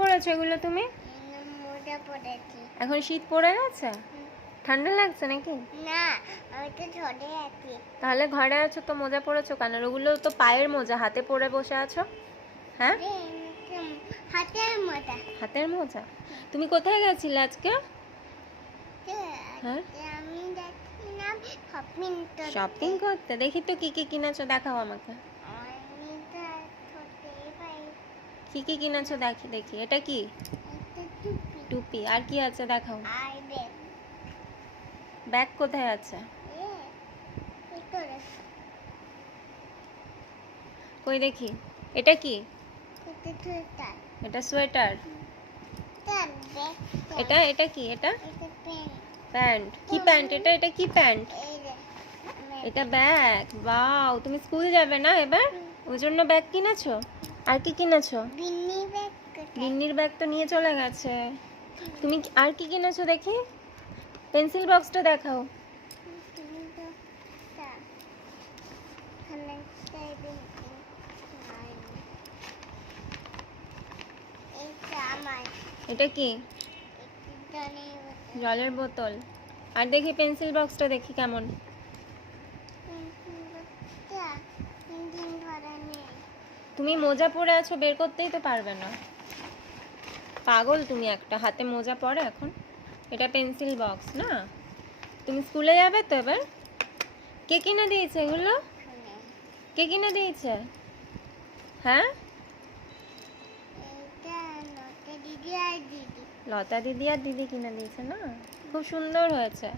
পরেছো এগুলো তুমি? মোজা পরেছি। এখন শীত পড়ে গেছে? ঠান্ডা লাগছে নাকি? না, আমি তো ঝড়ে আছি। তাহলে ঘরে আছো তো মোজা পরেছো কেন? ওগুলো তো পায়ের মোজা, হাতে পরে বসে আছো। হ্যাঁ, হাতের মোজা। হাতের মোজা। তুমি কোথায় গেছিলে আজকে? হ্যাঁ, আমি দেখছিলাম শপিং করতে। শপিং করতে। দেখি তো কি কি কিনেছো, দেখাও আমাকে। আমি তো ছোটই পাই। কি কি কিনেছো দেখি দেখি। এটা কি? একটা টুপি টুপি। আর কি আছে দেখাও। আর ব্যাগ। ব্যাগ কোথায় আছে? ভিতরে। কই দেখি। এটা কি? এটা সোয়েটার। এটা সোয়েটার। তার ব্যাগ। এটা এটা কি? এটা এটা পেন। প্যান্ট। কি প্যান্ট এটা? এটা কি প্যান্ট? এই যে এটা ব্যাগ। ওয়াও, তুমি স্কুল যাবে না এবার, ওই জন্য ব্যাগ কিনেছো? আর কি কিনেছো? বিন্নি ব্যাগ কোথায়? লিন্নির ব্যাগ তো নিয়ে চলে গেছে। তুমি আর কি কিনেছো দেখি? পেন্সিল বক্সটা দেখাও। তুমি তো তা খানা চাইবে। এটা আমার। এটা কি? এটা নেই ওটা। জলের বোতল। আর দেখি পেন্সিল বক্সটা দেখি কেমন। পেন্সিলটা ইঞ্জিন ভরা নেই। তুমি মোজা পরে আছো, বের করতেই তো পারবে না। পাগল তুমি একটা, হাতে মোজা পরে এখন। এটা পেন্সিল বক্স না? তুমি স্কুলে যাবে তো এবার? কে কিনে দিয়েছে এগুলো? শুনে কে কিনে দিয়েছে? হ্যাঁ, এটা নটা দিদি আর দিদি। লতা দিদি আর দিদি কিনে দিয়েছে না? খুব সুন্দর হয়েছে।